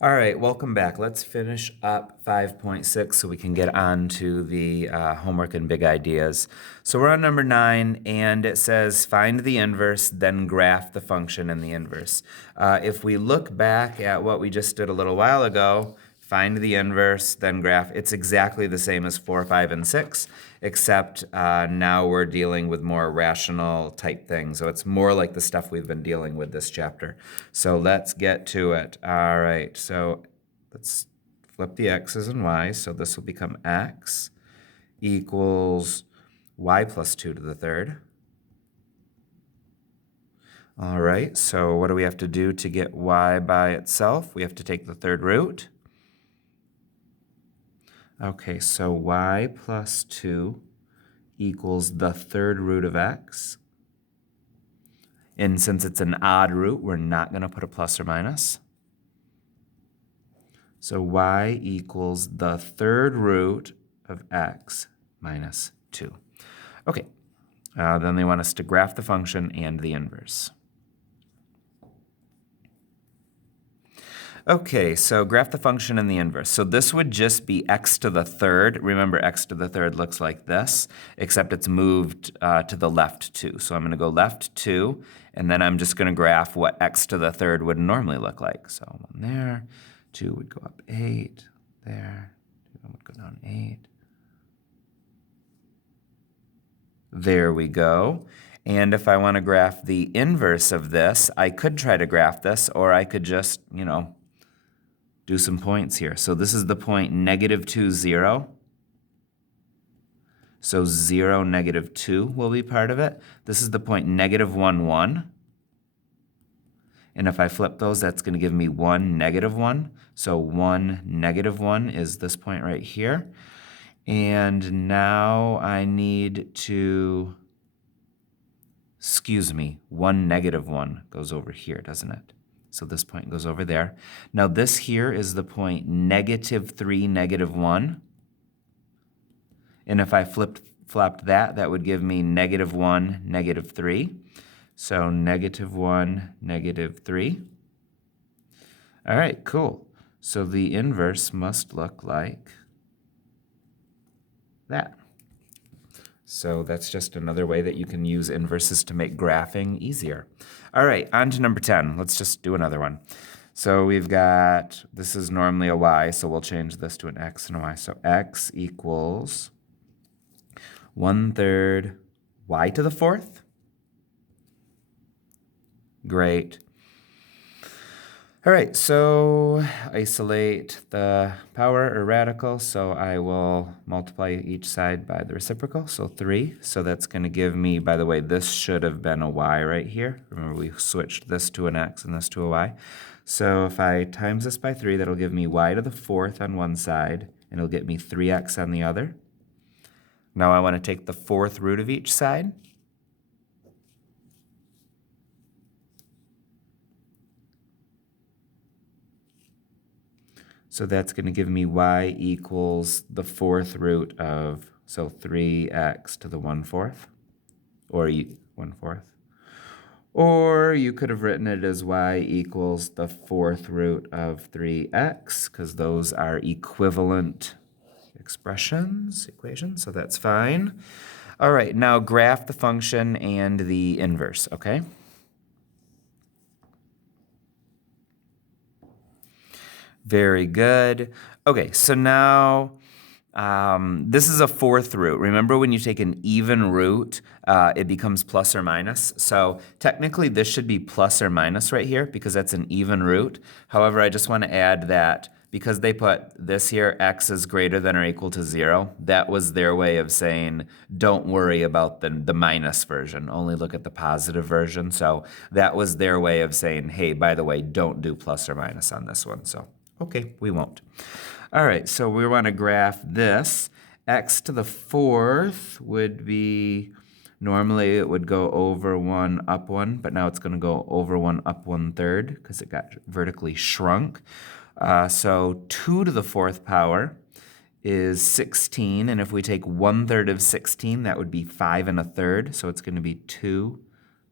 All right, welcome back. Let's finish up 5.6 so we can get on to the homework and big ideas. So we're on number 9, and it says find the inverse, then graph the function in the inverse. If we look back at what we just did a little while ago, find the inverse, then graph, it's exactly the same as 4, 5, and 6, except now we're dealing with more rational type things. So it's more like the stuff we've been dealing with this chapter. So let's get to it. All right, so let's flip the x's and y's. So this will become x equals y plus 2 to the third. All right, so what do we have to do to get y by itself? We have to take the third root. Okay, so y plus 2 equals the third root of x. And since it's an odd root, we're not going to put a plus or minus. So y equals the third root of x minus 2. Okay, then they want us to graph the function and the inverse. Okay, so graph the function and the inverse. So this would just be x to the third. Remember, x to the third looks like this, except it's moved to the left 2. So I'm going to go left 2, and then I'm just going to graph what x to the third would normally look like. So 1 there, 2 would go up 8, there, 2 would go down 8. There we go. And if I want to graph the inverse of this, I could try to graph this, or I could just, do some points here. So this is the point -2, 0. So 0, -2 will be part of it. This is the point -1, 1. And if I flip those, that's going to give me 1, -1. So 1, -1 is this point right here. And now I need to, 1, -1 goes over here, doesn't it? So this point goes over there. Now this here is the point -3, -1. And if I flipped that, that would give me -1, -3. So -1, -3. All right, cool. So the inverse must look like that. So that's just another way that you can use inverses to make graphing easier. All right, on to number 10. Let's just do another one. So we've got, this is normally a y, so we'll change this to an x and a y. So x equals 1/3 y to the 4th. Great. All right, so isolate the power or radical, so I will multiply each side by the reciprocal, so 3. So that's going to give me, by the way, this should have been a y right here. Remember, we switched this to an x and this to a y. So if I times this by 3, that'll give me y to the 4th on one side, and it'll get me 3x on the other. Now I want to take the 4th root of each side. So that's going to give me y equals the 4th root of, so 3x to the 1/4, or 1/4. Or you could have written it as y equals the 4th root of 3x, because those are equivalent equations, so that's fine. All right, now graph the function and the inverse, okay? Very good. Okay, so now this is a 4th root. Remember when you take an even root, it becomes plus or minus. So technically this should be plus or minus right here because that's an even root. However, I just want to add that because they put this here, x is greater than or equal to 0, that was their way of saying, don't worry about the minus version, only look at the positive version. So that was their way of saying, hey, by the way, don't do plus or minus on this one. So, okay, we won't. All right, so we want to graph this. X to the 4th would be, normally it would go over 1, up 1, but now it's going to go over 1, up 1/3 because it got vertically shrunk. So 2 to the 4th power is 16, and if we take 1/3 of 16, that would be 5 1/3, so it's going to be 2,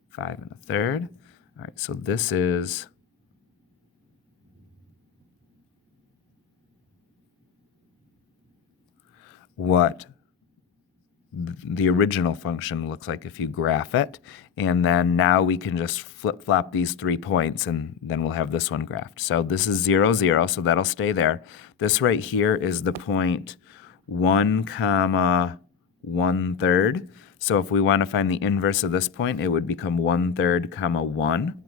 5 1/3. All right, so this is what the original function looks like if you graph it. And then now we can just flip-flop these 3 points, and then we'll have this one graphed. So this is 0, 0, so that'll stay there. This right here is the point 1, 1/3. So if we want to find the inverse of this point, it would become 1/3, 1.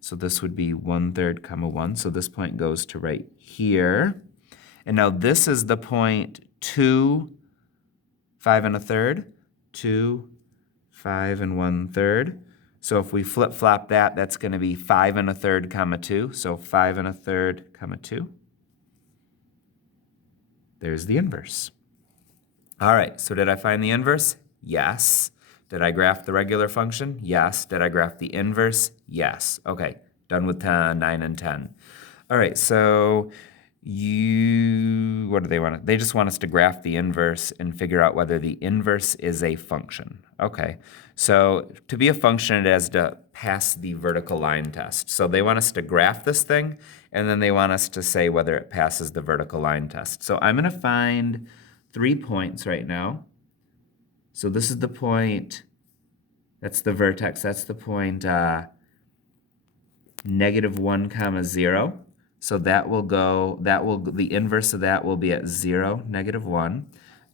So this would be 1/3, 1. So this point goes to right here. And now this is the point 2, 5 1/3, 2, 5 1/3. So if we flip-flop that, that's going to be 5 1/3, 2. So 5 1/3, 2. There's the inverse. All right, so did I find the inverse? Yes. Did I graph the regular function? Yes. Did I graph the inverse? Yes. Okay, done with 9 and 10. All right, so what do they want? They just want us to graph the inverse and figure out whether the inverse is a function. Okay, so to be a function, it has to pass the vertical line test. So they want us to graph this thing, and then they want us to say whether it passes the vertical line test. So I'm going to find 3 points right now. So this is the point, that's the vertex, that's the point -1, 0. So that will go, the inverse of that will be at 0, -1.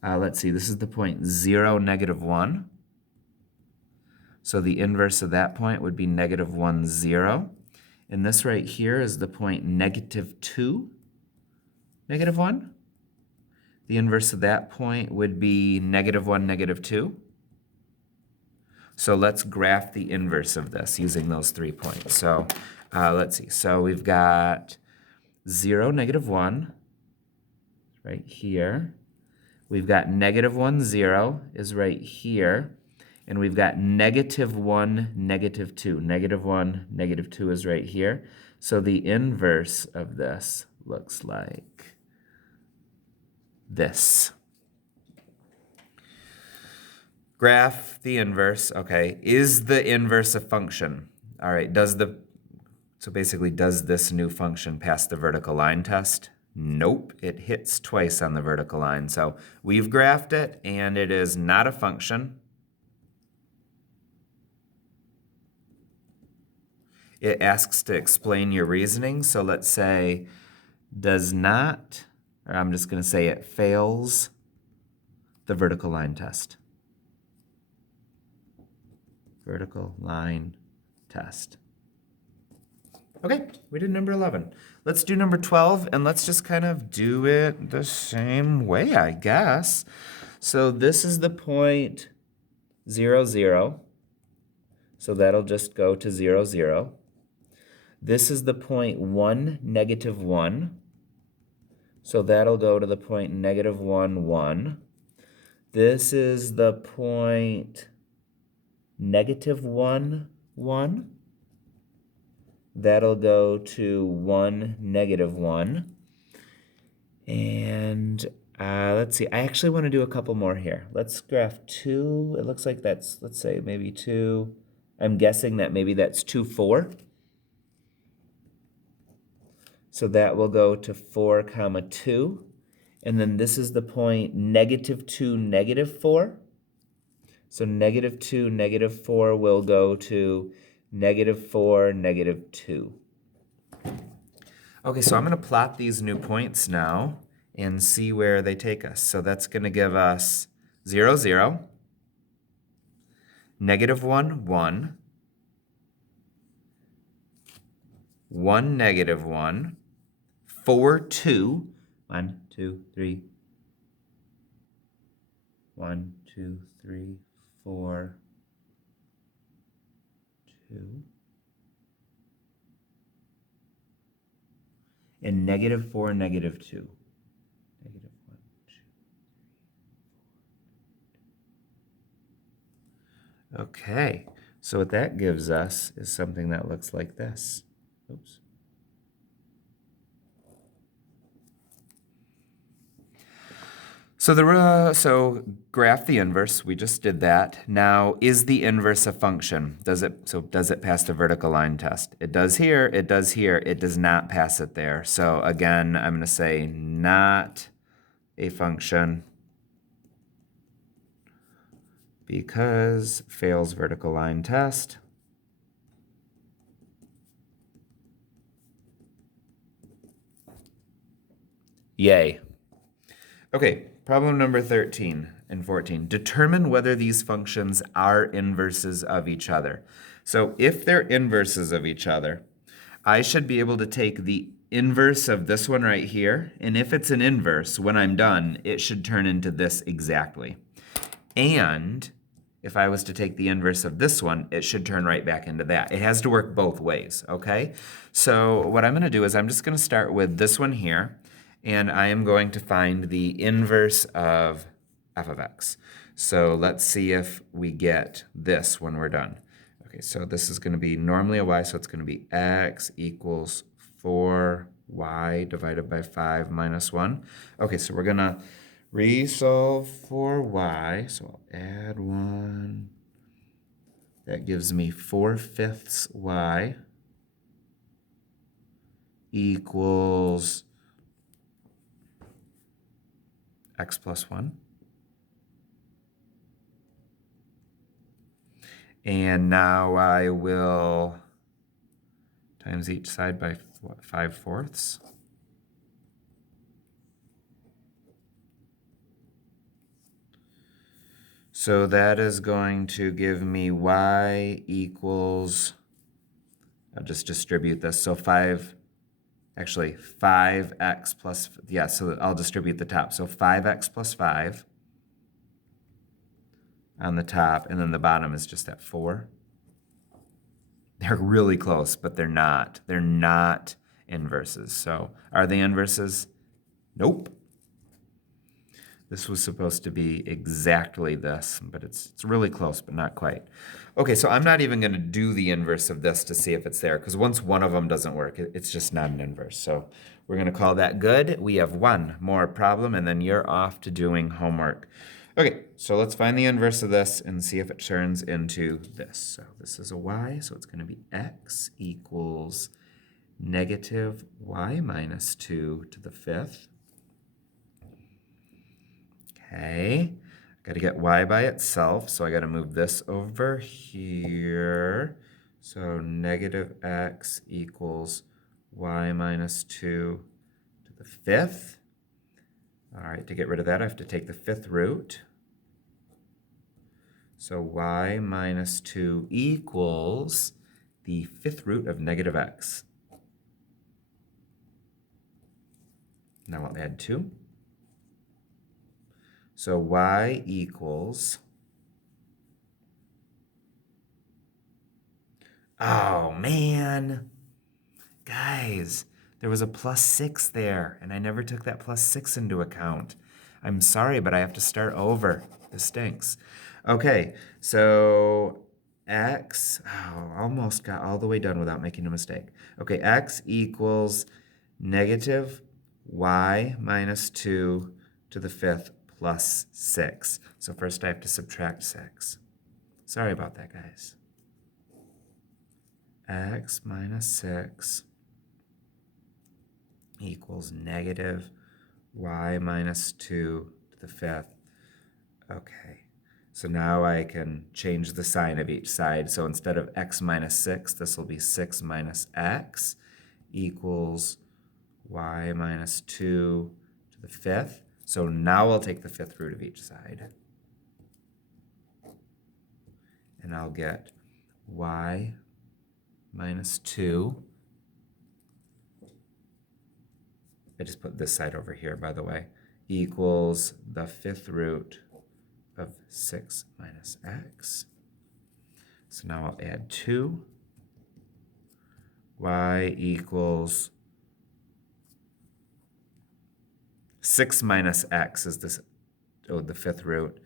Let's see, this is the point 0, -1. So the inverse of that point would be -1, 0. And this right here is the point -2, -1. The inverse of that point would be -1, 2. So let's graph the inverse of this using those 3 points. So let's see. So we've got 0, -1 right here. We've got -1, 0 is right here. And we've got -1, -2. -1, -2 is right here. So the inverse of this looks like this. Graph the inverse. Okay, is the inverse a function? All right, so basically, does this new function pass the vertical line test? Nope, it hits twice on the vertical line. So we've graphed it, and it is not a function. It asks to explain your reasoning. So let's say does not, or I'm just going to say it fails the vertical line test. Vertical line test. Okay, we did number 11. Let's do number 12, and let's just kind of do it the same way, I guess. So this is the point 0, 0. So that'll just go to 0, 0. This is the point 1, -1. So that'll go to the point -1, 1. This is the point -1, 1. That'll go to 1, -1. And let's see, I actually want to do a couple more here. Let's graph 2. It looks like that's, let's say, maybe 2. I'm guessing that maybe that's 2, 4. So that will go to 4, 2. And then this is the point -2, -4. So -2, -4 will go to -4, -2. Okay, so I'm going to plot these new points now and see where they take us. So that's going to give us 0, 0, -1, 1, 1, -1, 4, 2, 1, 2, 3, 1, 2, 3, 4, 2, and -4, -2. -1, 2. Okay, so what that gives us is something that looks like this. Oops. So graph the inverse. We just did that. Now, is the inverse a function? Does it pass the vertical line test? It does here. It does here. It does not pass it there. So again, I'm going to say not a function. because fails vertical line test. Yay. Okay, problem number 13 and 14. Determine whether these functions are inverses of each other. So if they're inverses of each other, I should be able to take the inverse of this one right here, and if it's an inverse, when I'm done, it should turn into this exactly. And if I was to take the inverse of this one, it should turn right back into that. It has to work both ways, okay? So what I'm gonna do is I'm just gonna start with this one here, and I am going to find the inverse of f of x. So let's see if we get this when we're done. Okay, so this is gonna be normally a y, so it's gonna be x equals 4y divided by 5 minus 1. Okay, so we're gonna resolve for y, so I'll add 1. That gives me 4/5 y equals x plus 1. And now I will times each side by 5/4. So that is going to give me y equals, I'll just distribute this, so 5x plus, yeah, so I'll distribute the top. So 5x plus 5 on the top, and then the bottom is just at 4. They're really close, but they're not. They're not inverses. So are they inverses? Nope. This was supposed to be exactly this, but it's really close, but not quite. Okay, so I'm not even going to do the inverse of this to see if it's there, because once one of them doesn't work, it's just not an inverse. So we're going to call that good. We have one more problem, and then you're off to doing homework. Okay, so let's find the inverse of this and see if it turns into this. So this is a y, so it's going to be x equals negative y minus 2 to the 5th. Okay, got to get y by itself, so I got to move this over here. So negative x equals y minus 2 to the 5th. All right, to get rid of that, I have to take the 5th root. So y minus 2 equals the 5th root of negative x. Now I'll add 2. So y equals, oh man, guys, there was a plus 6 there, and I never took that plus 6 into account. I'm sorry, but I have to start over. This stinks. Okay, so x, almost got all the way done without making a mistake. Okay, x equals negative y minus 2 to the 5th plus 6. So first I have to subtract 6. Sorry about that, guys. X minus 6 equals negative y minus 2 to the 5th. Okay, so now I can change the sign of each side. So instead of x minus 6, this will be 6 minus x equals y minus 2 to the 5th. So now I'll take the 5th root of each side. And I'll get y minus 2. I just put this side over here, by the way, equals the 5th root of 6 minus x. So now I'll add 2. Y equals 6 minus x is this, the 5th root.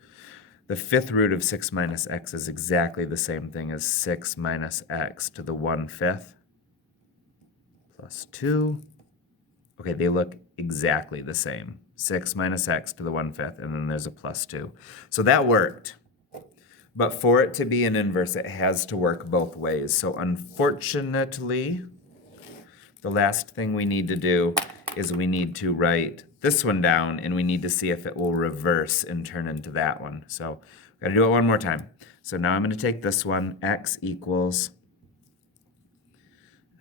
The 5th root of 6 minus x is exactly the same thing as 6 minus x to the 1/5 plus 2. Okay, they look exactly the same. 6 minus x to the 1/5, and then there's a plus 2. So that worked. But for it to be an inverse, it has to work both ways. So unfortunately, the last thing we need to do is we need to write this one down, and we need to see if it will reverse and turn into that one. So Gotta do it one more time. So now I'm gonna take this one, x equals,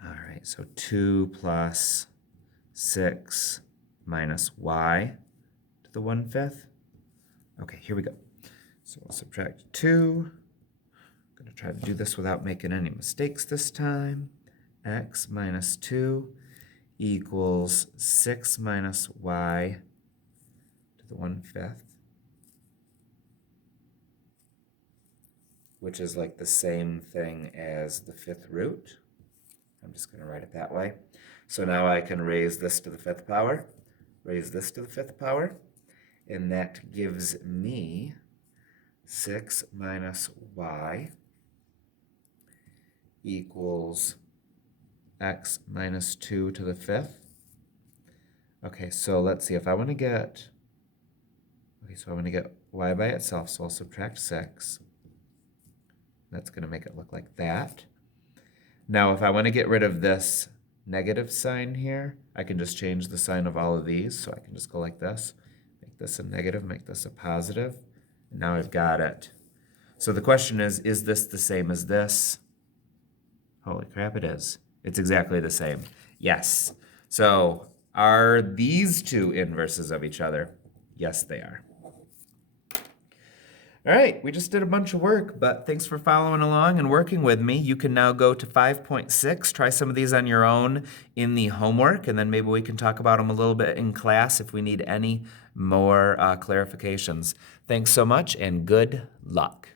all right, so 2 plus 6 minus y to the 1/5. Okay, here we go. So we'll subtract 2. I'm gonna try to do this without making any mistakes this time. X minus 2 equals 6 minus y to the 1/5, which is like the same thing as the 5th root. I'm just going to write it that way. So now I can raise this to the 5th power, raise this to the 5th power, and that gives me 6 minus y equals x minus 2 to the 5th. Okay, so let's see, if I want to get, okay, so I want to get y by itself, so I'll subtract 6. That's going to make it look like that. Now, if I want to get rid of this negative sign here, I can just change the sign of all of these. So I can just go like this, make this a negative, make this a positive. And now I've got it. So the question is this the same as this? Holy crap, it is. It's exactly the same. Yes. So are these two inverses of each other? Yes, they are. All right, we just did a bunch of work, but thanks for following along and working with me. You can now go to 5.6, try some of these on your own in the homework, and then maybe we can talk about them a little bit in class if we need any more clarifications. Thanks so much, and good luck.